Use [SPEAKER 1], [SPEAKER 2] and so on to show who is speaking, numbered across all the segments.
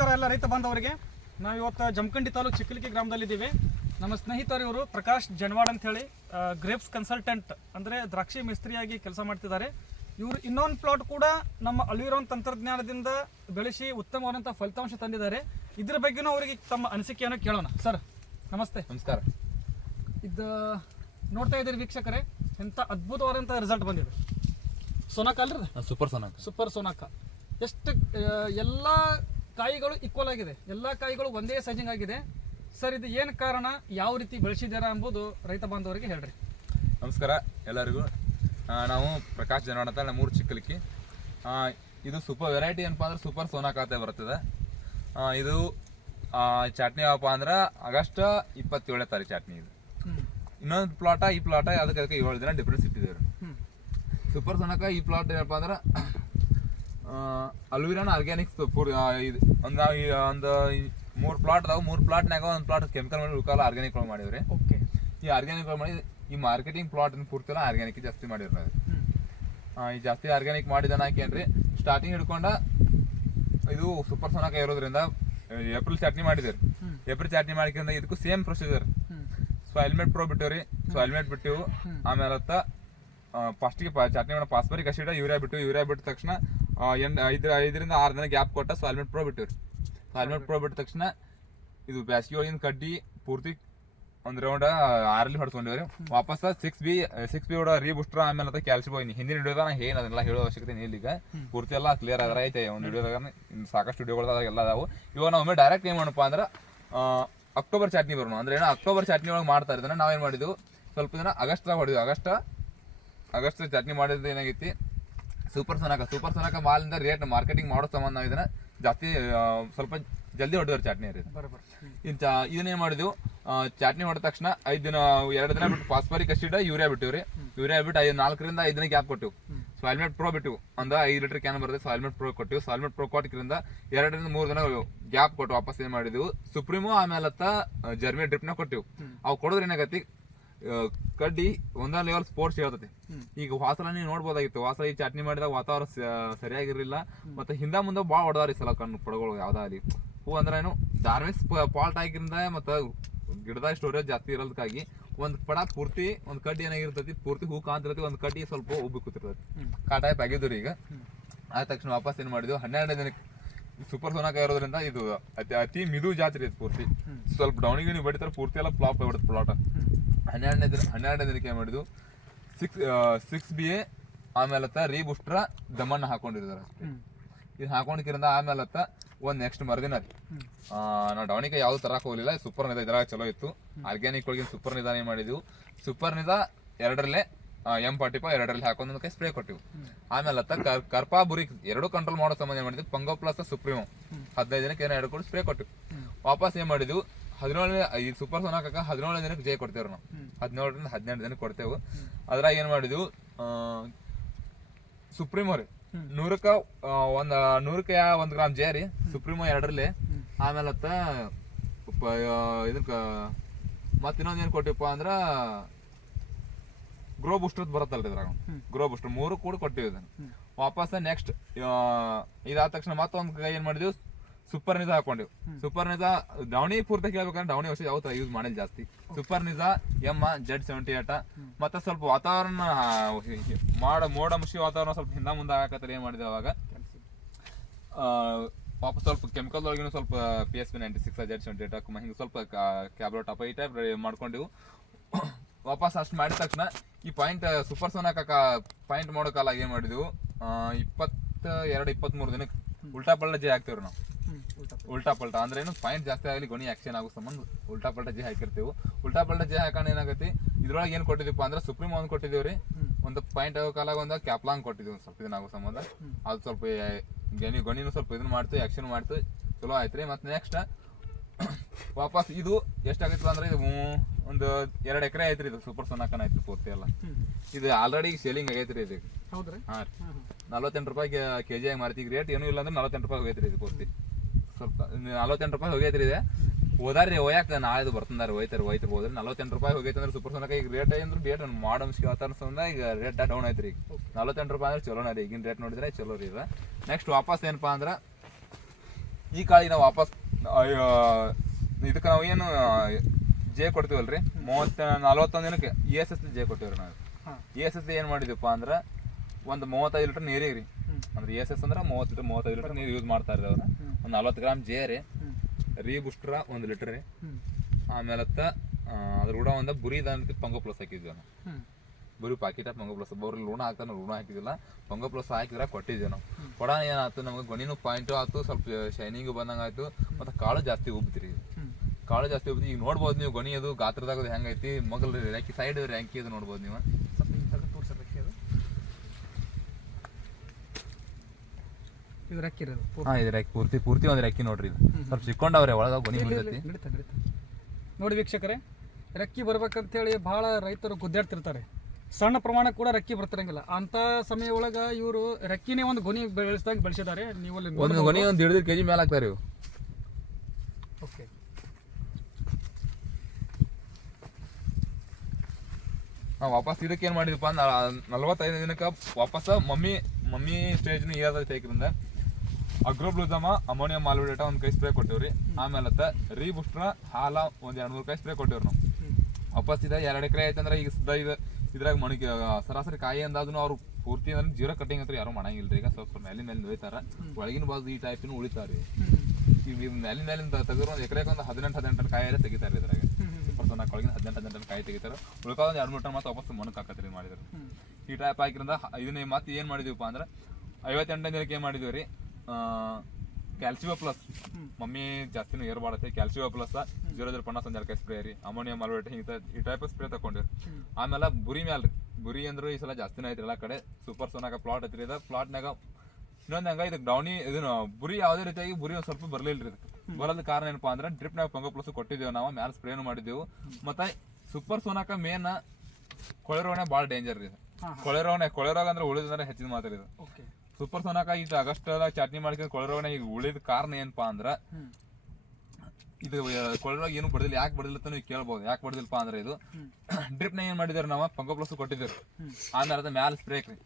[SPEAKER 1] ನಮಸ್ಕಾರ ಎಲ್ಲ ರೈತ ಬಾಂಧವರಿಗೆ. ನಾವು ಇವತ್ತು ಜಮಖಂಡಿ ತಾಲೂಕು ಚಿಕ್ಕಲಿಗಿ ಗ್ರಾಮದಲ್ಲಿದ್ದೀವಿ. ನಮ್ಮ ಸ್ನೇಹಿತರು ಇವರು ಪ್ರಕಾಶ್ ಜನ್ವಾಡ್ ಅಂತ ಹೇಳಿ ಗ್ರೇಪ್ಸ್ ಕನ್ಸಲ್ಟೆಂಟ್ ಅಂದರೆ ದ್ರಾಕ್ಷಿ ಮಿಸ್ತ್ರಿಯಾಗಿ ಕೆಲಸ ಮಾಡ್ತಿದ್ದಾರೆ. ಇವರು ಇನ್ನೊಂದು ಪ್ಲಾಟ್ ಕೂಡ ನಮ್ಮ ಅಲ್ವಿರೋನ್ ತಂತ್ರಜ್ಞಾನದಿಂದ ಬೆಳೆಸಿ ಉತ್ತಮವಾದಂಥ ಫಲಿತಾಂಶ ತಂದಿದ್ದಾರೆ. ಇದ್ರ ಬಗ್ಗೆನೂ ಅವರಿಗೆ ತಮ್ಮ ಅನಿಸಿಕೆಯನ್ನು ಕೇಳೋಣ. ಸರ್ ನಮಸ್ತೆ.
[SPEAKER 2] ನಮಸ್ಕಾರ.
[SPEAKER 1] ಇದು ನೋಡ್ತಾ ಇದ್ದೀರಿ ವೀಕ್ಷಕರೇ ಎಂಥ ಅದ್ಭುತವಾದಂಥ ರಿಸಲ್ಟ್ ಬಂದಿದೆ. ಸೋನಾಕ ಅಲ್ರಿ?
[SPEAKER 2] ಸೂಪರ್ ಸೋನಾಕ.
[SPEAKER 1] ಸೂಪರ್ ಸೋನಾಕ. ಎಷ್ಟು ಎಲ್ಲ ಕಾಯಿಗಳು ಈಕ್ವಲ್ ಆಗಿದೆ. ಎಲ್ಲ ಕಾಯಿಗಳು ಒಂದೇ ಸೈಜಿಂಗ್ ಆಗಿದೆ. ಸರ್ ಇದು ಏನು ಕಾರಣ? ಯಾವ ರೀತಿ ಬೆಳೆಸಿದ್ದೀರಾ ಎಂಬುದು ರೈತ ಬಾಂಧವರಿಗೆ ಹೇಳ್ರಿ.
[SPEAKER 2] ನಮಸ್ಕಾರ ಎಲ್ಲರಿಗೂ. ನಾವು ಪ್ರಕಾಶ್ ಜನವಾಡ ಅಂತ ನಮ್ಮೂರು ಚಿಕ್ಕಲಿಕ್ಕಿ. ಇದು ಸೂಪರ್ ವೆರೈಟಿ ಏನಪ್ಪ ಅಂದ್ರೆ ಸೂಪರ್ ಸೋನಾ ಖಾತೆ ಬರ್ತದೆ ಇದು ಚಟ್ನಿ ಯಾವಪ್ಪ ಅಂದ್ರೆ ಆಗಸ್ಟ್ ಇಪ್ಪತ್ತೇಳನೇ ತಾರೀಕು ಚಟ್ನಿ ಇದು. ಇನ್ನೊಂದು ಪ್ಲಾಟ ಈ ಪ್ಲಾಟ ಅದಕ್ಕೆ ಅದಕ್ಕೆ ಏಳು ದಿನ ಡಿಫ್ರೆನ್ಸ್ ಇಟ್ಟಿದ್ದೇವೆ. ಸೂಪರ್ ಸೋನಾಕ ಈ ಪ್ಲಾಟ್ ಏನಪ್ಪ ಅಂದ್ರೆ ಅಲ್ವಿರಾನ ಆರ್ಗ್ಯಾನಿಕ್ಸ್ ಪೂರ್ ಇದು ಒಂದು ಒಂದು ಮೂರು ಪ್ಲಾಟ್ ಅದಾವ. ಮೂರು ಪ್ಲಾಟ್ನಾಗ ಒಂದು ಪ್ಲಾಟ್ ಕೆಮಿಕಲ್ ಮಾಡಿ ಉಳ್ಕಾಲ ಆರ್ಗ್ಯಾನಿಕ್ ಮಾಡಿವ್ರಿ.
[SPEAKER 1] ಓಕೆ
[SPEAKER 2] ಈ ಆರ್ಗ್ಯಾನಿಕ್ ಮಾಡಿ ಈ ಮಾರ್ಕೆಟಿಂಗ್ ಪ್ಲಾಟ್ ಪೂರ್ತಿ ಎಲ್ಲ ಆರ್ಗ್ಯಾನಿಕ್ ಜಾಸ್ತಿ ಮಾಡಿರ್ ನಾವು ಈ ಜಾಸ್ತಿ ಆರ್ಗ್ಯಾನಿಕ್ ಮಾಡಿದನ ಹಾಕೇನ್ರಿ ಸ್ಟಾರ್ಟಿಂಗ್ ಹಿಡ್ಕೊಂಡ ಇದು ಸೂಪರ್ ಸೋನಾಕ ಇರೋದ್ರಿಂದ ಏಪ್ರಿಲ್ ಚಟ್ನಿ ಮಾಡಿದ್ರಿ. ಏಪ್ರಿಲ್ ಚಟ್ನಿ ಮಾಡ್ಕೊಂಡ ಇದಕ್ಕೂ same procedure so helmet pro ಬಿಟ್ಟಿವ್ರಿ. So helmet ಬಿಟ್ಟಿವು. ಆಮೇಲೆ ಫಸ್ಟಿಗೆ ಚಟ್ನಿ ಮಾಡೋ ಪಾಸ್ಪರಿ ಕಸಿಡ ಯೂರಿಯಾ ಬಿಟ್ಟು ಯೂರಿಯಾ ಬಿಟ್ಟ ತಕ್ಷಣ ಎಂಟ್ ಐದ್ರ ಐದರಿಂದ ಆರು ದಿನ ಗ್ಯಾಪ್ ಕೊಟ್ಟ ಸೊ ಹೆಲ್ಮೆಟ್ ಪ್ರೋ ಬಿಟ್ಟಿವ್ರಿ. ಹೆಲ್ಮೆಟ್ ಪ್ರೋ ಬಿಟ್ಟ ತಕ್ಷಣ ಇದು ಬ್ಯಾಸಿಗೆ ಒಳಗಿನ ಕಡ್ಡಿ ಪೂರ್ತಿ ಒಂದು ರೌಂಡ್ ಆರಲ್ಲಿ ಹೊಡ್ಕೊಂಡಿವ್ರಿ ವಾಪಸ್ ಸಿಕ್ಸ್ ಬಿ ಸಿಕ್ಸ್ ಬಿ ಹೊಡ ರೀ ಬುಸ್ಟ್ರ ಆಮೇಲೆ ಕ್ಯಾಲ್ಸಿ ಕ್ಯಾಲ್ಸಿಯಂ ಹೋಗಿ ಹಿಂದಿನ ಹಿಡಿಯೋದ ನಾ ಏನ್ ಅದನ್ನೆಲ್ಲ ಹೇಳೋ ಅವಶ್ಯಕತೆ ಇಲ್ಲ ಈಗ. ಪೂರ್ತಿ ಎಲ್ಲ ಕ್ಲಿಯರ್ ಆದ್ರೆ ಐತೆ. ಒಂದು ವಿಡಿಯೋದಾಗ ಇನ್ನು ಸಾಕಷ್ಟು ವಿಡಿಯೋಗಳದಾಗ ಎಲ್ಲ ಅದಾವು. ಇವಾಗ ನಾವು ಒಮ್ಮೆ ಡೈರೆಕ್ಟ್ ಏನು ಮಾಡಪ್ಪ ಅಂದ್ರೆ ಅಕ್ಟೋಬರ್ ಚಟ್ನಿ ಬರೋಣ. ಅಂದ್ರೆ ಏನೋ ಅಕ್ಟೋಬರ್ ಚಟ್ನಿ ಒಳಗೆ ಮಾಡ್ತಾ ಇದ್ದಾನೆ. ನಾವೇನ್ ಮಾಡಿದ್ವು? ಸ್ವಲ್ಪ ದಿನ ಆಗಸ್ಟ್ ಹೊಡಿದ್ವಿ. ಆಗಸ್ಟ್ ಆಗಸ್ಟ್ ಚಟ್ನಿ ಮಾಡಿದ್ರೆ ಏನಾಗೈತಿ? ಸೂಪರ್ ಸೋನಾಕ ಸೂಪರ್ ಸೋನಾಕ ಮಾಲಿಂದ ರೇಟ್ ಮಾರ್ಕೆಟಿಂಗ್ ಮಾಡೋ ಸಂಬಂಧ ನಾವು ಇದನ್ನ ಜಾಸ್ತಿ ಸ್ವಲ್ಪ ಜಲ್ದಿ ಹೊಡೆದವ್ರು ಚಟ್ನಿ ರೀ
[SPEAKER 1] ಬರೋಬ್ಬರ
[SPEAKER 2] ಚಾ ಇದನ್ನೇನು ಮಾಡಿದ್ವು? ಆ, ಚಟ್ನಿ ಹೊಡೆದ ತಕ್ಷಣ ಐದು ದಿನ ಎರಡು ದಿನ ಬಿಟ್ಟು ಫಾಸ್ಫರಿಕ್ ಅಸಿಡ್ ಯೂರಿಯಾ ಬಿಟ್ಟಿವ್ರಿ. ಯೂರಿಯಾ ಬಿಟ್ಟು ಐದು ನಾಲ್ಕರಿಂದ ಐದು ದಿನ ಗ್ಯಾಪ್ ಕೊಟ್ಟಿವು. ಸಾಲ್ಮೆಟ್ ಪ್ರೋ ಬಿಟ್ಟು ಅಂದ್ರೆ ಐದು ಲೀಟರ್ ಕ್ಯಾನ್ ಬರ್ತದೆ ಸಾಲ್ಮೆಟ್ ಪ್ರೋ ಕೊಟ್ಟಿವಿ. ಸಾಲ್ಮೆಟ್ ಪ್ರೋ ಕೊಟ್ಟಿದ್ರಿಂದ ಎರಡರಿಂದ ಮೂರು ದಿನ ಗ್ಯಾಪ್ ಕೊಟ್ಟು ವಾಪಸ್ ಏನ್ ಮಾಡಿದ್ವು? ಸುಪ್ರೀಮು ಆಮೇಲೆ ಜರ್ಮಿ ಡ್ರಿಪ್ನ ಕೊಟ್ಟಿವು. ಅವು ಕೊಡೋದ್ರ ಏನಾಗತಿ ಆ, ಕಡ್ಡಿ ಒಂದೊಂದು ಲೆವೆಲ್ ಸ್ಪೋರ್ಟ್ಸ್ ಹೇಳ್ತತಿ ಈಗ ವಾಸಲ ನೀವು ನೋಡ್ಬೋದಾಗಿತ್ತು. ವಾಸಲ ಈ ಚಟ್ನಿ ಮಾಡಿದಾಗ ವಾತಾವರಣ ಸರಿಯಾಗಿರಲಿಲ್ಲ. ಮತ್ತೆ ಹಿಂದ ಮುಂದೆ ಭಾಳ ಹೊಡೆದಾರಿ ಸಲ ಕಣ್ಣು ಪಡಗಳು ಯಾವ್ದಾಗಲಿ ಹೂ ಅಂದ್ರೆ ಏನು ಧಾರ್ಮಿಕ್ ಫಾಲ್ಟ್ ಆಗಿರಿಂದ ಮತ್ತೆ ಗಿಡದಾಗ ಸ್ಟೋರೇಜ್ ಜಾಸ್ತಿ ಇರೋದಕ್ಕಾಗಿ ಒಂದು ಪಡ ಪೂರ್ತಿ ಒಂದು ಕಡ್ಡಿ ಏನಾಗಿರ್ತೈತಿ ಪೂರ್ತಿ ಹೂ ಕಾಂತಿರ್ತೈತಿ ಒಂದು ಕಡ್ಡಿ ಸ್ವಲ್ಪ ಉಬ್ಬಿ ಕೂತಿರ್ತೈತಿ. ಆ ಟೈಪ್ ಆಗಿದ್ರು ಈಗ. ಆದ ತಕ್ಷಣ ವಾಪಸ್ ಏನು ಮಾಡಿದ್ವು? ಹನ್ನೆರಡನೇ ದಿನಕ್ಕೆ ಸೂಪರ್ ಸೋನಾಕ ಇರೋದ್ರಿಂದ ಇದು ಅತಿ ಅತಿ ಮಿದು ಜಾತ್ರೆ ಇದು ಪೂರ್ತಿ. ಸ್ವಲ್ಪ ಡೌನಿ ಗಿಣಿ ಬಡಿತಾರೆ ಪೂರ್ತಿ ಎಲ್ಲ ಫ್ಲಾಪ್ ಆಗ್ಬಿಡುತ್ತೆ ಪ್ಲಾಟ್ ಹನ್ನೆರಡನೇ ದಿನ ಹನ್ನೆರಡನೇ ದಿನಕ್ಕೆ ಮಾಡಿದ್ದು. ಮಾಡಿದ್ವು ಸಿಕ್ಸ್ ಸಿಕ್ಸ್ ಬಿ ಎ ಆಮೇಲೆ ರೀ ಬುಸ್ಟ್ರ ದಮನ್ನ ಹಾಕೊಂಡಿದ್ದಾರೆ
[SPEAKER 1] ಹ್ಮ್.
[SPEAKER 2] ಇದು ಹಾಕೊಂಡಿರಂದ ಆಮೇಲೆ ಒಂದು ನೆಕ್ಸ್ಟ್ ಮರುದಿನ ರೀ ನಾವು ಡೌನಿಗೆ ಯಾವ್ದು ತರಕ್ ಹೋಗ್ಲಿಲ್ಲ. ಸೂಪರ್ ನಿಧ ಇದ್ರಾಗ ಚಲೋ ಇತ್ತು. ಆರ್ಗ್ಯಾನಿಕ್ ಒಳಗಿನ ಸೂಪರ್ ನಿಧಾನ ಏನು ಮಾಡಿದ್ವು? ಸೂಪರ್ ನಿಧ ಎರಡರಲ್ಲೇ ಎಂ ಫೈವ್ ಎರಡರಲ್ಲಿ ಹಾಕೊಂಡ್ ಕೈ ಸ್ಪ್ರೇ ಕೊಟ್ಟಿವು ಆಮೇಲೆ ಕರ್ಪಾ ಬುರಿ ಎರಡು ಕಂಟ್ರೋಲ್ ಮಾಡೋ ಸಂಬಂಧ ಏನ್ ಮಾಡಿದ್ವಿ? ಪಂಗೋ ಪ್ಲಸ್ ಸುಪ್ರೀಮೋ ಹದಿನೈದು ದಿನಕ್ಕೆ ಏನೋ ಎರಡು ಕೊಟ್ಟು ಸ್ಪ್ರೇ ಕೊಟ್ಟಿವು. ವಾಪಸ್ ಏನ್ ಮಾಡಿದ್ವು? ಹದಿನೇಳನೇ ಈ ಸೂಪರ್ ಸೋನಾಕ ಹದಿನೇಳನೇ ದಿನಕ್ಕೆ ಜಯ ಕೊಡ್ತೇವ್ರಿ ನಾವು. ಹದಿನೇಳರಿಂದ ಹದಿನೆಂಟು ದಿನಕ್ಕೆ ಕೊಡ್ತೇವೆ. ಅದ್ರಾಗ ಏನ್ ಮಾಡಿದ್ವು? ಸುಪ್ರೀಮೋ ರೀ. ನೂರಕ್ಕ ಒಂದ್ ನೂರಕ್ಕೆ ಒಂದ್ ಗ್ರಾಮ್ ಜಯ ರೀ. ಸುಪ್ರೀಮೋ ಎರಡರಲ್ಲಿ. ಆಮೇಲೆ ಅತ್ತ ಇದಕ್ಕ ಮತ್ತ ಇನ್ನೊಂದ್ ಏನ್ ಕೊಟ್ಟಿವಪ್ಪ ಅಂದ್ರ ಗ್ರೋ ಬೂಸ್ಟರ್ ಬರತ್ತಲ್ರಿ ಇದ್ರಾಗ. ಗ್ರೋ ಬೂಸ್ಟರ್ ಮೂರು ಕೂಡ ಕೊಟ್ಟಿವಿ ಇದನ್ನ. ವಾಪಸ್ ನೆಕ್ಸ್ಟ್ ಇದಾದ ತಕ್ಷಣ ಮತ್ತೊಂದ್ ಕೈ ಏನ್ ಮಾಡಿದ್ವಿ? ಸೂಪರ್ ನಿಜ ಹಾಕೊಂಡಿವ್. ಸೂಪರ್ ನಿಜ ಡೌನಿ ಪೂರ್ತಿ ಕೇಳ್ಬೇಕಂದ್ರೆ ಡೌನಿ ಔಷಧಿ ಯಾವ ಯೂಸ್ ಮಾಡಿಲ್ಲ ಜಾಸ್ತಿ. ಸೂಪರ್ ನಿಜ ಎಮ್ಮ ಜೆಡ್ ಸೆವೆಂಟಿ ಏಟ ಮತ್ತೆ ಸ್ವಲ್ಪ ವಾತಾವರಣ ಮಾಡ ಮೋಡ ಮುಷಿ ವಾತಾವರಣ ಸ್ವಲ್ಪ ಹಿಂದ ಮುಂದೆ ಆಗಕತ್ತಲ್ಲ ಏನ್ ಮಾಡಿದೆ ಅವಾಗ? ವಾಪಸ್ ಸ್ವಲ್ಪ ಕೆಮಿಕಲ್ ಒಳಗಿನ ಸ್ವಲ್ಪ P S P ninety six Z seventy eight ಹಿಂಗೆ ಸ್ವಲ್ಪ ಕ್ಯಾಬ್ಲೋ ಟಾಪ್ ಈ ಟೈಪ್ ಮಾಡ್ಕೊಂಡಿವು. ವಾಪಸ್ ಅಷ್ಟು ಮಾಡಿದ ತಕ್ಷಣ ಈ ಪಾಯಿಂಟ್ ಸೂಪರ್ ಸೋನ್ ಹಾಕಕ್ಕ ಪಾಯಿಂಟ್ ಮಾಡೋಕಾಲ ಏನ್ ಮಾಡಿದ್ವು? ಇಪ್ಪತ್ತ ಎರಡು ಇಪ್ಪತ್ತ್ ಮೂರು ದಿನಕ್ಕೆ ಉಲ್ಟಾ ಪಲ್ಟ ಜೈ ಹಾಕ್ತೇವ್ರಿ ನಾವು.
[SPEAKER 1] ಉಲ್ಟಾ
[SPEAKER 2] ಪಲ್ಟಾ. ಅಂದ್ರೆ ಏನು ಪಾಯಿಂಟ್ ಜಾಸ್ತಿ ಆಗಲಿ ಗೊನಿ ಆಕ್ಷನ್ ಆಗೋ ಸಂಬಂಧ ಉಲ್ಟಾ ಪಲ್ಟಾ ಜಿ ಹಾಕಿರ್ತೀವಿ. ಉಲ್ಟಾ ಪಲ್ಟಾ ಜಿ ಹಾಕೊಂಡು ಏನಾಗತಿ ಇದ್ರೊಳಗೆ ಏನ್ ಕೊಟ್ಟಿದ್ದೀವಪ್ಪ ಅಂದ್ರೆ ಸುಪ್ರೀಂ ಒಂದು ಕೊಟ್ಟಿದ್ದೀವಿ
[SPEAKER 1] ರೀ
[SPEAKER 2] ಒಂದು ಪಾಯಿಂಟ್ ಆಗೋ ಕಾಲಾಗ ಒಂದು ಕ್ಯಾಪ್ಲಾಂಗ್ ಕೊಟ್ಟಿದ್ದೀವಿ ಒಂದು ಸ್ವಲ್ಪ ದಿನ ಆಗೋ ಸಂಬಂಧ ಅದು ಸ್ವಲ್ಪ ಗಣಿ ಗಣಿನೂ ಸ್ವಲ್ಪ ಇದನ್ನ ಮಾಡ್ತು ಆಕ್ಷನ್ ಮಾಡ್ತು ಚಲೋ ಆಯ್ತ್ರಿ. ಮತ್ತೆ ನೆಕ್ಸ್ಟ್ ವಾಪಸ್ ಇದು ಎಷ್ಟಾಗಿತ್ತು ಅಂದ್ರೆ ಇದು ಒಂದು ಎರಡು ಎಕರೆ ಐತ್ರಿ ಇದು ಸೂಪರ್ ಸೋನಾಕನ ಐತ್ರಿ ಪೂರ್ತಿ ಎಲ್ಲ. ಇದು ಆಲ್ರೆಡಿ ಸೇಲಿಂಗ್ ಆಗೈತ್ರಿ ಇದು.
[SPEAKER 1] ಹೌದ್ರಿ?
[SPEAKER 2] ಹಾ ರೀ. ನಲ್ವತ್ತೆಂಟು ರೂಪಾಯಿ ಕೆ ಜಿ ಆಗಿ ಮಾರ್ತೀವಿ. ರೇಟ್ ಏನೂ ಇಲ್ಲ ಅಂದ್ರೆ ನಲ್ವತ್ತೆಂಟು ರೂಪಾಯಿ ಹೋಗೈತ್ರಿ ಇದು ಪೂರ್ತಿ. ಸ್ವಲ್ಪ ನಲ್ವತ್ತೆಂಟು ರೂಪಾಯಿ ಹೋಗೈತ್ರಿ ಇದೆ. ಹೋದಾರ್ರಿ ಒಯ್ಯಾಕ ನಾಳೆ ಬರ್ತಂದಾರ ಹೋಯ್ತಾರೆ ಹೋಯ್ತಾರೆ ಹೋದ್ರೆ. ನಲ್ವತ್ತೆಂಟು ರೂಪಾಯಿ ಹೋಗೈತೆ ಅಂದ್ರೆ ಸೂಪರ್ ಸೋನಕ ಈಗ ರೇಟ್ ಅಂದ್ರೆ ರೇಟ್ ಮಾಡೋ ಅಂಶ ವಾತಾವರಣ ಈಗ ರೇಟ್ ಡೌನ್ ಐತ್ರಿ ಈಗ. ನಲ್ವತ್ತೆಂಟು ರೂಪಾಯಿ ಅಂದ್ರೆ ಚಲೋನ ರೀ ಈಗಿನ ರೇಟ್ ನೋಡಿದ್ರೆ ಚಲೋ ರೀ ಇದು. ನೆಕ್ಸ್ಟ್ ವಾಪಸ್ ಏನಪ್ಪಾ ಅಂದ್ರೆ ಈ ಕಾಳಿಗೆ ನಾವು ವಾಪಸ್ ಅಯ್ಯೋ, ಇದಕ್ಕೆ ನಾವು ಏನು ಜೆ ಕೊಡ್ತೀವಲ್ರಿ? ಮೂವತ್ತ ನಲ್ವತ್ತೊಂದು ದಿನಕ್ಕೆ ಇ ಎಸ್ ಎಸ್ ಜೆ ಕೊಟ್ಟಿವ್ರಿ ನಾವು. ಇ ಎಸ್ ಎಸ್ ಏನು ಮಾಡಿದ್ವಪ್ಪ ಅಂದ್ರೆ ಒಂದು ಮೂವತ್ತೈದು ಲೀಟರ್ ನೀರಿಗೆ ರೀ ಅಂದ್ರೆ ಇ ಎಸ್ ಎಸ್ ಅಂದ್ರೆ ಮೂವತ್ತು ಲೀಟರ್ ಮೂವತ್ತೈದು ಲೀಟರ್ ನೀರು ಯೂಸ್ ಮಾಡ್ತಾ ಇದ್ದಾರೆ ಅವ್ರು. ಒಂದು ನಲ್ವತ್ತು ಗ್ರಾಮ್ ಜೇರಿ ರೀ ಬುಷ್ಟ್ರ ಒಂದು ಲೀಟರ್ ರೀ. ಆಮೇಲೆ ಅದ್ರ ಕೂಡ ಒಂದು ಬುರಿದ ಪಂಗೋ ಪ್ಲಸ್ ಹಾಕಿದ್ವಿ ನಾವು. ಬರೀ ಪಾಕಿಟ ಪಂಗೋ ಪ್ಲಸ್. ಬರೀ ಲೂಣ ಹಾಕ್ತಾನೆ ಲೂಣ ಹಾಕಿದಿಲ್ಲ ಪಂಗೋ ಪ್ಲಸ್ ಹಾಕಿದ್ರೆ ಕೊಟ್ಟಿದ್ವಿ ನಾವು. ಕೊಡ ಏನಾಯ್ತು ನಮಗೆ ಗೊಣಿನೂ ಪಾಯಿಂಟು ಆಯ್ತು ಸ್ವಲ್ಪ ಶೈನಿಂಗು ಬಂದಂಗೆ ಆಯ್ತು ಮತ್ತು ಕಾಳು ಜಾಸ್ತಿ
[SPEAKER 1] ಉಬ್ತಿರಿ.
[SPEAKER 2] ಕಾಳು ಜಾಸ್ತಿ ಉಬ್ತಿ ಈಗ ನೋಡ್ಬೋದು ನೀವು ಗೊಣಿ ಅದು ಗಾತ್ರದಾಗ ಹೆಂಗೈತಿ ಮಗಲ್ ರ್ಯಾಂಕಿ ಸೈಡ್ ರ್ಯಾಂಕಿ ಅದು ನೋಡ್ಬೋದು ನೀವು
[SPEAKER 1] ಸ್ವಲ್ಪ ಹಿಂಗೆ ತೆಗೆದು ತೋರಿಸಿ ಅದು ಇದು ರೆಕ್ಕಿರೋದು
[SPEAKER 2] ಹಾಂ ಇದು ರ್ಯಾಕಿ ಪೂರ್ತಿ ಪೂರ್ತಿ ಒಂದು ರೆಕ್ಕಿ ನೋಡ್ರಿ ಇದು. ಸ್ವಲ್ಪ ಸಿಕ್ಕೊಂಡವ್ರೆ ಒಳಗೆ
[SPEAKER 1] ನಡೀತಾ ನಡೀತಾ. ನೋಡಿ ವೀಕ್ಷಕರೇ ರೆಕ್ಕಿ ಬರ್ಬೇಕಂತೇಳಿ ಭಾಳ ರೈತರು ಗುದ್ದಾಡ್ತಿರ್ತಾರೆ. ಸಣ್ಣ ಪ್ರಮಾಣ ಕೂಡ ರೆಕ್ಕಿ ಬರ್ತಿರಂಗಿಲ್ಲ. ಅಂತ ಸಮಯ ಒಳಗ ಇವರು ರೆಕ್ಕಿನೇ ಒಂದು ಗೊನಿ ಬೆಳೆಸ್ದಂಗೆ ಬೆಳೆಸಿದ್ದಾರೆ. ನೀವು ಅಲ್ಲಿ
[SPEAKER 2] ಒಂದು ಗೊಣಿ ಒಂದು ಹಿಡಿದ್ರೆ ಕೆ ಜಿ ಮೇಲೆ ಹಾಕ್ತಾರೆ ಇವು
[SPEAKER 1] ಓಕೆ.
[SPEAKER 2] ನಾವು ವಾಪಸ್ ಇದಕ್ಕೆ ಏನು ಮಾಡಿದ್ರಪ್ಪ ನಲ್ವತ್ತೈದು ದಿನಕ್ಕೆ ವಾಪಸ್ ಮಮ್ಮಿ ಮಮ್ಮಿ ಸ್ಟೇಜ್ನ ಏರದ ತೇಕ್ರಿಂದ ಅಗ್ರೋಬ್ಲೂಸಮ, ಅಮೋನಿಯಂ ಮಾಲ್ವಿಡೇಟ ಒಂದು ಕೈ ಸ್ಪ್ರೇ ಕೊಟ್ಟಿವ್ರಿ. ಆಮೇಲೆ ರೀ ಬುಸ್ಟ್ರ ಹಾಲ ಒಂದ್ ಎರಡು ಮೂರು ಕೈ ಸ್ಪ್ರೇ ಕೊಟ್ಟಿವ್ರಿ ನಾವು. ವಾಪಸ್ ಇದೆ ಎರಡು ಎಕರೆ ಐತಂದ್ರೆ ಈಗ ಸದ್ದ ಇದು ಇದ್ರಾಗ ಮಣಿಗೆ ಸರಾಸರಿ ಕಾಯಿ ಅಂದಾಜು ಅವ್ರು ಪೂರ್ತಿ ಅಂದ್ರೆ ಜೀರೋ ಕಟ್ಟಿಂಗ್ ಅಂತ ಯಾರು ಮಾಡಂಗಿಲ್ಲ ಈಗ ಸ್ವಲ್ಪ ಮೇಲೆ ಮೇಲೆ ನೋಯ್ತಾರ ಒಳಗಿನ ಬಾಜು ಈ ಟೈಪಿನ ಉಳಿತಾರೆ ಈಗ ಮೇಲೆ ಮೇಲಿಂದ ತೆಗೆದ್ರೆ ಒಂದು ಎಕರೆಗೆ ಒಂದು ಹದಿನೆಂಟು ಹದಿನೆಂಟು ಟನ್ ಕಾಯಿ ತೆಗಿತಾರೆ ಇದ್ರಾಗ. ಕೊಳಗಿನ ಹದಿನೆಂಟು ಹದಿನೆಂಟು ಟನ್ ಕಾಯಿ ತೆಗಿತಾರೆ. ಉಳ್ಕೊಂಡ್ ಒಂದು ಎರಡು ಮೂರು ಮತ್ತೆ ವಾಪಸ್ ಮಣ್ಣಕ್ಕೆ ಹಾಕತ್ರಿ ಮಾಡಿದ್ರು. ಈ ಟೈಪ್ ಹಾಕಿರಿಂದ ಇದನ್ನ ಮತ್ತೆ ಏನು ಮಾಡಿದೀವಪ್ಪ ಅಂದ್ರೆ ಐವತ್ತೆಂಟನೇ ದಿನಕ್ಕೆ ಏನು ಮಾಡಿದ್ವಿ ರೀ ಕ್ಯಾಲ್ಸಿಯೋ ಪ್ಲಸ್ ಮಮ್ಮಿ ಜಾಸ್ತಿನೂ ಏರ್ಬಾಡತ್ತೆ ಕ್ಯಾಲ್ಸಿಯೋ ಪ್ಲಸ್ ಜೀರೋ ಜೀರೋ ಪನ್ನಾಸ್ ಒಂದು ಸ್ಪ್ರೇ ರೀ. ಅಮೋನಿಯಂ ಅಲ್ವೇಟ್ ಹಿಂಗೆ ಈ ಟೈಪ್ ಸ್ಪ್ರೇ ತಗೊಂಡಿರಿ ಆಮೇಲೆ ಬುರಿ ಮ್ಯಾಲ ರೀ. ಬುರಿ ಅಂದ್ರೆ ಈ ಸಲ ಜಾಸ್ತಿನೇ ಐತ್ರಿ ಎಲ್ಲ ಕಡೆ. ಸೂಪರ್ ಸೋನಾಗ ಪ್ಲಾಟ್ ಐತ್ರಿ ಇದು. ಪ್ಲಾಟ್ನಾಗ ಇನ್ನೊಂದು ಹಂಗ ಇದಕ್ಕೆ ಡೌನಿ ಇದನ್ನ ಬುರಿ ಯಾವುದೇ ರೀತಿಯಾಗಿ ಬುರಿ ಒಂದು ಸ್ವಲ್ಪ ಬರಲಿಲ್ಲ ರೀ ಇದಕ್ಕೆ ಬರೋದ್ ಕಾರಣ ಏನಪ್ಪಾ ಅಂದ್ರೆ ಡ್ರಿಪ್ನಾಗ ಪಂಗೋ ಪ್ಲಸ್ ಕೊಟ್ಟಿದ್ದೇವೆ ನಾವು ಮ್ಯಾಲ ಸ್ಪ್ರೇನು ಮಾಡಿದ್ದೆವು. ಮತ್ತೆ ಸೂಪರ್ ಸೋನಾಕ ಮೇನ್ ಕೊಳೆರೋಗನೆ ಭಾಳ ಡೇಂಜರ್ ರೀ ಇದು.
[SPEAKER 1] ಹಾ,
[SPEAKER 2] ಕೊಳೆರೋಗನೆ ಕೊಳೆರೋಗ ಅಂದ್ರೆ ಉಳಿದ್ರೆ ಹೆಚ್ಚಿನ ಮಾತ್ರ ಇದು. ಸೂಪರ್ ಸೋನಾಕ ಈಗ ಆಗಸ್ಟ್ದಾಗ ಚಟ್ನಿ ಮಾಡ್ಕೊಂಡು ಕೊಳರೋಗಣ ಈಗ ಉಳಿದ ಕಾರಣ ಏನಪ್ಪಾ ಅಂದ್ರೆ ಇದು ಕೊಳರೋಗ ಏನು ಬಡದಿಲ್ಲ ಯಾಕೆ ಬಡದಿಲ್ಲ ಅಂತ ನೀವು ಕೇಳ್ಬೋದು. ಯಾಕೆ ಬಡದಿಲ್ಲಪ್ಪ ಅಂದ್ರೆ ಇದು ಡ್ರಿಪ್ನ ಏನ್ ಮಾಡಿದಾರೆ ನಾವು? ಪಂಗೋ ಪ್ಲಸ್
[SPEAKER 1] ಕೊಟ್ಟಿದ್ರು
[SPEAKER 2] ಆಮೇಲೆ ಅದ ಮ್ಯಾಲ ಸ್ಪ್ರೇ ರೀ.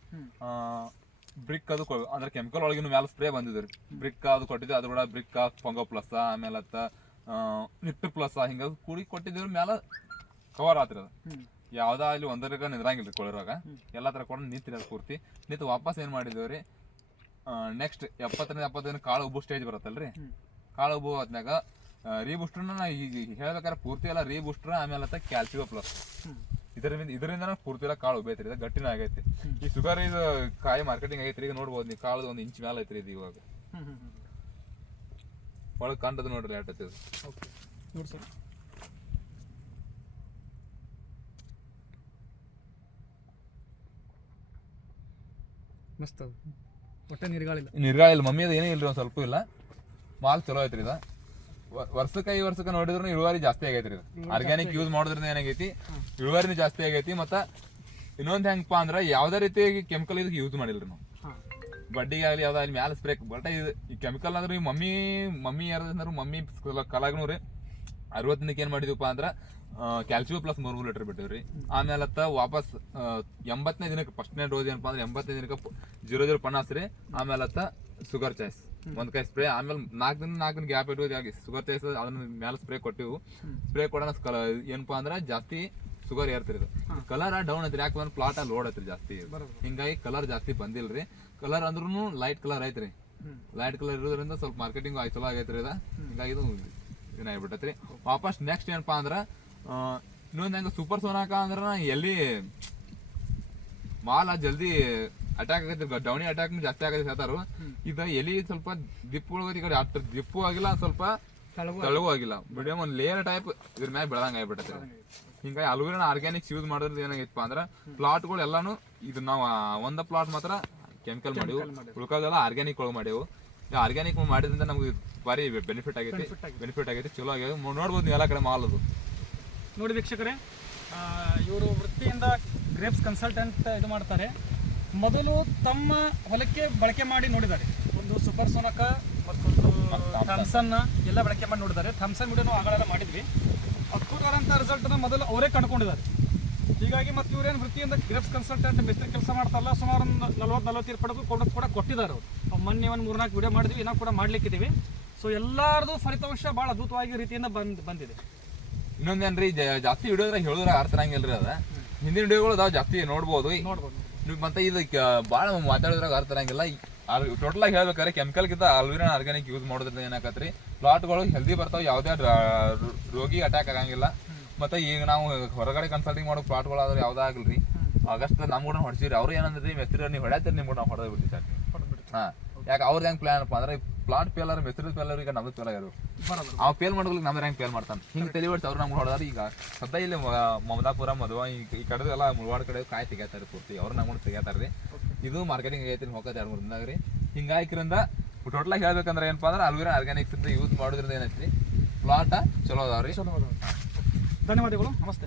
[SPEAKER 2] ಬ್ರಿಕ್ ಅದು ಅಂದ್ರೆ ಕೆಮಿಕಲ್ ಒಳಗಿನ ಮ್ಯಾಲ ಸ್ಪ್ರೇ ಬಂದಿದ್ರಿ ಬ್ರಿಕ್ ಅದು ಕೊಟ್ಟಿದ್ದೆ ಅದ್ರ ಕೂಡ ಬ್ರಿಕ್ ಪಂಗೋ ಪ್ಲಸ್ ಆಮೇಲೆ ಅತ್ತ ನಿಟ್ಟು ಪ್ಲಸ್ ಹಿಂಗ ಕೂಡಿ ಕೊಟ್ಟಿದ್ರು ಮ್ಯಾಲ ಕವರ್ ಆತ್ರಿ ಅದು. ಯಾವ್ದಾ ಅಲ್ಲಿ ಒಂದರಗ ನಿದ್ರಂಗಿಲ್ಲ ರೀ ಎಲ್ಲಾ ಎಲ್ಲ ತರ ಕೊಡ ನಿಂತಿರ ಪೂರ್ತಿ. ನಿಂತು ವಾಪಸ್ ಏನ್ ಮಾಡಿದೇವ್ರಿ ನೆಕ್ಸ್ಟ್ ಎಪ್ಪತ್ತರಿಂದ ಎಪ್ಪತ್ತೈದು ಕಾಳು ಉಬ್ಬು ಸ್ಟೇಜ್ ಬರುತ್ತಲ್ರಿ. ಕಾಳು ಉಬ್ಬು ಆದ್ಮ್ಯಾಗ ರೀ ನಾ ಈಗ ಹೇಳ್ಬೇಕಾದ್ರೆ ಪೂರ್ತಿ ಎಲ್ಲ ರೀ ಬೂಸ್ಟ್ರ ಆಮೇಲೆ ಅಂತ ಕ್ಯಾಲ್ಸಿಯೋ ಪ್ಲಸ್ ಇದರಿಂದ ಇದರಿಂದ ಪೂರ್ತಿ ಎಲ್ಲ ಕಾಳು ಉಬ್ಬೈತ್ರಿ ಇದು ಗಟ್ಟಿನ ಆಗೈತಿ ಈ ಶುಗರ್ ಇದು ಕಾಯಿ ಮಾರ್ಕೆಟಿಂಗ್ ಆಗೈತ್ರಿ ಈಗ ನೋಡ್ಬೋದು ನೀವು ಕಾಳು ಒಂದು ಇಂಚ್ ಮೇಲೆ ಐತ್ರಿ ಇದು ಇವಾಗ. ಒಳಗೆ ಕಂಡದ ನೋಡ್ರಿ ಆಟ ಇದು.
[SPEAKER 1] ಓಕೆ. ನೋಡಿ ಸರ್. ಮಸ್ತ್ ಅದು. ಹೊಟ್ಟೆ ನಿರ್ಗಾಳಿಲ್ಲ.
[SPEAKER 2] ನಿರ್ಗಾಳಿಲ್ಲ. ಮಮ್ಮಿ ಅದು ಏನೇ ಇಲ್ರಿ ಒಂದು ಸ್ವಲ್ಪ ಇಲ್ಲ. ಮಾಲ್ ಚಲೋ ಐತ್ರಿ ಇದು. ವ- ವರ್ಷಕ್ಕೆ ಈ ವರ್ಷಕ್ಕೆ ನೋಡಿದ್ರು ಇಳುವರಿ ಜಾಸ್ತಿ ಆಗೈತ್ರಿ ಇದು. ಆರ್ಗ್ಯಾನಿಕ್ ಯೂಸ್ ಮಾಡೋದ್ರಿಂದ ಏನಾಗೈತಿ? ಇಳುವರಿನೂ ಜಾಸ್ತಿ ಆಗೈತಿ ಮತ್ತ ಇನ್ನೊಂದ್ ಹೆಂಗಪ್ಪ ಅಂದ್ರೆ ಯಾವ್ದೇ ರೀತಿಯಾಗಿ ಕೆಮಿಕಲ್ ಇದಕ್ಕೆ ಯೂಸ್ ಮಾಡಿಲ್ರಿ ನಾವು.
[SPEAKER 1] ಹಾಂ.
[SPEAKER 2] ಬಡ್ಡಿಗೆ ಆಗಲಿ ಯಾವ್ದು ಅಲ್ಲಿ ಮ್ಯಾಲ ಸ್ಪ್ರೇ ಬಟ್ ಇದು ಈ ಕೆಮಿಕಲ್ ಅಂದ್ರೆ ಈ ಮಮ್ಮಿ ಮಮ್ಮಿ ಯಾರಂದ್ರೆ ಮಮ್ಮಿ ಕಲಾಗ್ನು ರೀ ಅರವತ್ತು ದಿನಕ್ಕೆ ಏನ್ ಮಾಡಿದ್ವಪ್ಪ ಅಂದ್ರೆ ಕ್ಯಾಲ್ಸಿಯೋ ಪ್ಲಸ್ ಮೂರು ಮೂರು ಲೀಟರ್ ಬಿಟ್ಟಿವ್ರಿ. ಆಮೇಲೆ ಅತ್ತ ವಾಪಸ್ ಎಂಬತ್ತನೇ ದಿನಕ್ಕೆ ಫಸ್ಟ್ನೇ ಡೋಸ್ ಏನಪ್ಪಾ ಅಂದ್ರೆ ಎಂಬತ್ತನೇ ದಿನಕ್ಕೆ ಜೀರೋ ಜೀರೋ ಪನ್ನಾಸ್ ರೀ. ಆಮೇಲೆ ಅತ್ತ ಶುಗರ್ ಚಾಯ್ಸ್ ಒಂದ್ ಕೈ ಸ್ಪ್ರೇ ಆಮೇಲೆ ನಾಲ್ಕು ದಿನ ನಾಲ್ಕು ದಿನ ಗ್ಯಾಪ್ ಇಟ್ಟು ಆಗಿ ಶುಗರ್ ಚಾಯ್ಸ್ ಅದನ್ನ ಮೇಲೆ ಸ್ಪ್ರೇ ಕೊಟ್ಟಿವು. ಸ್ಪ್ರೇ ಕೊಡೋಣ ಕಲ ಏನಪ್ಪಾ ಅಂದ್ರೆ ಜಾಸ್ತಿ ಶುಗರ್ ಏರ್ತಿರಿ ಕಲರ್ ಡೌನ್ ಐತ್ರಿ. ಯಾಕಂದ್ರೆ ಪ್ಲಾಟ್ ಅಲ್ಲಿ ಲೋಡ್ ಐತ್ರಿ ಜಾಸ್ತಿ. ಹಿಂಗಾಗಿ ಕಲರ್ ಜಾಸ್ತಿ ಬಂದಿಲ್ರಿ. ಕಲರ್ ಅಂದ್ರೂ ಲೈಟ್ ಕಲರ್ ಐತ್ರಿ. ಲೈಟ್ ಕಲರ್ ಇರೋದ್ರಿಂದ ಸ್ವಲ್ಪ ಮಾರ್ಕೆಟಿಂಗ್ ಆಯ್ತು ಚಲೋ ಆಗೈತ್ರಿ ಇದ ಹಿಂಗಾಗಿ ಇದು ಏನಾಗ್ಬಿಟ್ಟೈತ್ರಿ ವಾಪಸ್ ನೆಕ್ಸ್ಟ್ ಏನಪ್ಪಾ ಅಂದ್ರ ಇನ್ನೊಂದ್ ಹೆಂಗ ಸೂಪರ್ ಸೋನಾಕ ಅಂದ್ರೆ ನಾ ಎಲ್ಲಿ ಮಾಲ್ ಜಲ್ದಿ ಅಟ್ಯಾಕ್ ಆಗೈತಿ ಡೌನಿ ಅಟ್ಯಾಕ್ ಜಾಸ್ತಿ ಆಗೈತಿ ಹೇಳ್ತಾರು. ಇದ ಎಲ್ಲಿ ಸ್ವಲ್ಪ ದಿಪ್ಪು ಒಳಗೈತಿ ಈ ಕಡೆ ಅಟ್ ದಿಪ್ಪು ಆಗಿಲ್ಲ ಸ್ವಲ್ಪ ತೆಳಗು ಆಗಿಲ್ಲ. ಮೀಡಿಯಂ ಒಂದ್ ಲೇಯರ್ ಟೈಪ್ ಇದ್ರ ಮ್ಯಾಗ ಬೆಳದಂಗ ಆಗ್ಬಿಟ್ಟೈತಿ ಹಿಂಗಾಗಿ ಅಲ್ವೇನ ಆರ್ಗ್ಯಾನಿಕ್ಸ್ ಯೂಸ್ ಮಾಡೋದ್ರಿಂದ ಏನಾಗೈತಪ್ಪ ಅಂದ್ರ ಪ್ಲಾಟ್ಗಳು ಎಲ್ಲಾನು ಇದು ನಾವು ಒಂದ ಪ್ಲಾಟ್ ಮಾತ್ರ ಕೆಮಿಕಲ್ ಮಾಡಿವು. ಉಳ್ಕೋದೆಲ್ಲ ಆರ್ಗ್ಯಾನಿಕ್ ಒಳಗೆ ಮಾಡಿವು. ಆರ್ಗ್ಯಾನಿಕ್ ಮಾಡಿದ್ರಿಂದ ನಮ್ಗೆ ಭಾರಿ ಬೆನಿಫಿಟ್ ಆಗೈತಿ. ಬೆನಿಫಿಟ್ ಆಗೈತಿ. ಚಲೋ ಆಗ್ಯಾವ. ನೋಡ್ಬೋದು ನೀವು ಎಲ್ಲ ಕಡೆ ಮಾಲ್ ಅದು.
[SPEAKER 1] ನೋಡಿ ವೀಕ್ಷಕರೇ ಇವರು ವೃತ್ತಿಯಿಂದ ಗ್ರೇಪ್ಸ್ ಕನ್ಸಲ್ಟೆಂಟ್ ಇದು ಮಾಡ್ತಾರೆ. ಮೊದಲು ತಮ್ಮ ಹೊಲಕ್ಕೆ ಬಳಕೆ ಮಾಡಿ ನೋಡಿದ್ದಾರೆ. ಒಂದು ಸೂಪರ್ ಸೋನಕ ಮತ್ತೊಂದು ಥಮ್ಸನ್ನ ಎಲ್ಲ ಬಳಕೆ ಮಾಡಿ ನೋಡಿದ್ದಾರೆ. ಥಮ್ಸನ್ ವಿಡಿಯೋನು ಆಗಳೆಲ್ಲ ಮಾಡಿದ್ವಿ. ಅದ್ಭುತವಾದಂಥ ರಿಸಲ್ಟನ್ನು ಮೊದಲು ಅವರೇ ಕಂಡುಕೊಂಡಿದ್ದಾರೆ. ಹೀಗಾಗಿ ಮತ್ತು ಇವರೇನು ವೃತ್ತಿಯಿಂದ ಗ್ರೇಪ್ಸ್ ಕನ್ಸಲ್ಟೆಂಟ್ ಮಿಸ್ತ್ರಿ ಕೆಲಸ ಮಾಡ್ತಾರಲ್ಲ, ಸುಮಾರು ಒಂದು ನಲ್ವತ್ತು ನಲ್ವತ್ತೈದು ಪಡೆದು ಕೊಡೋದು ಕೂಡ ಕೊಟ್ಟಿದ್ದಾರೆ ಅವರು. ಮೊನ್ನೆ ಒಂದು ಮೂರ್ನಾಲ್ಕು ವಿಡಿಯೋ ಮಾಡಿದ್ವಿ, ಇನ್ನೂ ಕೂಡ ಮಾಡ್ಲಿಕ್ಕಿದ್ದೀವಿ. ಸೊ ಎಲ್ಲರದು ಫಲಿತಾಂಶ ಭಾಳ ಅದ್ಭುತವಾಗಿ ರೀತಿಯಿಂದ ಬಂದ್, ಬಂದಿದೆ.
[SPEAKER 2] ಇನ್ನೊಂದೇನ್ರಿ ರೀ ಜಾಸ್ತಿ ವಿಡಿಯೋದ್ರಾಗ ಹೇಳಿದ್ರ ಅರ್ಥ ರೀ ಅದ. ಹಿಂದಿನ ವಿಡಿಯೋಗಳು ಅದಾವ ಜಾಸ್ತಿ ನೋಡ್ಬೋದು. ನೀವು ಮತ್ತೆ ಇದು ಭಾಳ ಮಾತಾಡಿದ್ರಾಗ ಅರ್ಥ ಆಗಂಗಿಲ್ಲ ಟೋಟಲ್ ಆಗಿ ಹೇಳ್ಬೇಕಾದ್ರೆ ಕೆಮಿಕಲ್ ಗಿಂತ ಅಲ್ವಿನ ಆರ್ಗಾನಿಕ್ ಯೂಸ್ ಮಾಡೋದ್ರಿಂದ ಏನಾಕತ್ರಿ? ಪ್ಲಾಟ್ಗಳು ಹೆಲ್ದಿ ಬರ್ತಾವೆ ಯಾವುದೇ ರೋಗಿ ಅಟ್ಯಾಕ್ ಆಗಂಗಿಲ್ಲ. ಮತ್ತೆ ಈಗ ನಾವು ಹೊರಗಡೆ ಕನ್ಸಲ್ಟಿಂಗ್ ಮಾಡೋ ಪ್ಲಾಟ್ಗಳು ಆದ್ರೆ ಯಾವ್ದಾಗಲ್ರಿ ಆಗಸ್ಟ್ ಕೂಡ ಹೊಡ್ಸಿರಿ ಅವ್ರು ಏನಂದ್ರಿ ಮೆತ್ತಿರ ನೀವು ಹೊಡ್ಯಾತಿರಿ ನಿಮ್ಮ ಕೂಡ ನಾವು ಹೊಡೆದ್ ಬಿಡ್ತೀವಿ ಸರ್ ಹಾ. ಯಾಕೆ ಅವ್ರದ್ದು ಹೆಂಗೆ ಪ್ಲಾನ್ ಅಪ್ಪ ಅಂದ್ರೆ ಪ್ಲಾಟ್ ಪೇಲರ್ ಮೆಸ್ತ್ರಿ ಪೇಲರ್ ಈಗ ನಮ್ದು ಫೇಲ್ ಇರು ಅವ್ ಪೇಲ್ ಮಾಡೋದ್ಲಿಕ್ಕೆ ನಮ್ದು ಹೆಂಗ್ ಪೇಲ್ ಮಾಡ್ತಾನೆ. ಹಿಂಗೆ ತಲೆ ಅವ್ರು ನಮ್ಗೆ ಹೊಡೆದಾರ ಈಗ ಸದ್ಯ ಇಲ್ಲಿ ಮಮದಾಪುರ ಮದುವೆ ಈ ಕಡೆ ಎಲ್ಲ ಮುಳವಾಡ ಕಡೆ ಕಾಯಿ ತೆಗಿತಾರೆ ಪೂರ್ತಿ. ಅವ್ರು ನಮ್ಗೆ ರೀ ಇದು ಮಾರ್ಕೆಟಿಂಗ್ ಐತಿ ಹೋಗೋದು ಎರಡು ಮೂರು ದಿನದಾಗ ರೀ. ಹಿಂಗಾಯ್ಕಿರಿಂದ ಟೋಟಲ್ ಆಗಿ ಹೇಳ್ಬೇಕಂದ್ರೆ ಏನಪ್ಪಾ ಅಂದ್ರೆ ಅಲ್ವಿರ ಆರ್ಗ್ಯಾನಿಕ್ಸ್ ಯೂಸ್ ಮಾಡೋದ್ರಿಂದ ಏನೈತಿ ಪ್ಲಾಟ ಚಲೋ ಅದಾವ್ರಿ.
[SPEAKER 1] ಚಲೋ ಧನ್ಯವಾದಗಳು. ನಮಸ್ತೆ.